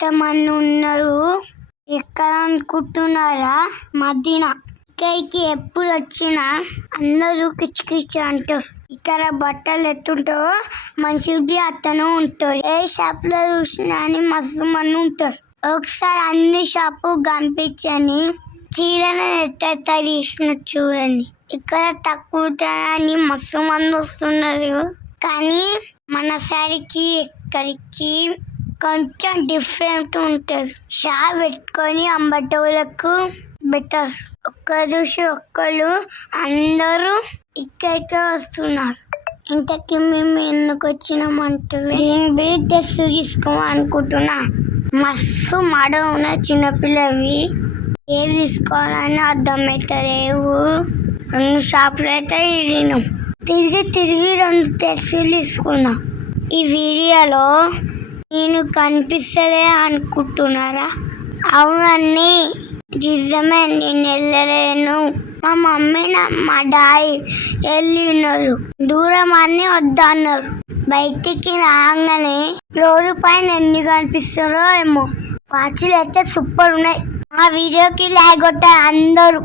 ఎంతమంది ఉన్నారు ఎక్కడ అనుకుంటున్నారా? మదీన. ఇక్కడికి ఎప్పుడు వచ్చినా అందరూ కిచకిచ అంటారు. ఇక్కడ బట్టలు ఎత్తుంటావో మనిషికి అతను ఉంటాడు. ఏ షాప్ లో చూసినా అని మస్తు మంది ఉంటారు. ఒకసారి అన్ని షాపు కనిపించని చీరను ఎత్త తీసిన చూడండి. ఇక్కడ తక్కువ అని మస్తు మంది వస్తున్నారు. కానీ మన సైడ్కి ఇక్కడికి కొంచెం డిఫరెంట్ ఉంటుంది. షాప్ పెట్టుకొని అమ్మటోళ్ళకు బెటర్. ఒక్క చూసి ఒక్కళ్ళు అందరూ ఇక్కడికే వస్తున్నారు. ఇంతకీ మేము ఎందుకు వచ్చినామంటే దీని డ్రెస్ తీసుకోవాలనుకుంటున్నా. మస్తు మడ ఉన్న చిన్నపిల్లవి ఏవి తీసుకోవాలని అర్థమవుతలేవు. 2 షాపులు అయితే తిరిగినాం. తిరిగి 2 డ్రెస్సులు తీసుకున్నా. ఈ వీడియోలో నేను కనిపిస్తలే అనుకుంటున్నారా? అవునండి, నిజమే, నేను వెళ్ళలేను. మా మమ్మీ మా డాడీ వెళ్ళినారు. దూరం అని వద్దన్నారు. బయటికి రాగానే రోడ్డు పైన ఎన్ని కనిపిస్తారో ఏమో. వాచ్లు అయితే సూపర్ ఉన్నాయి. ఆ వీడియోకి లైక్ కొట్టారు అందరూ.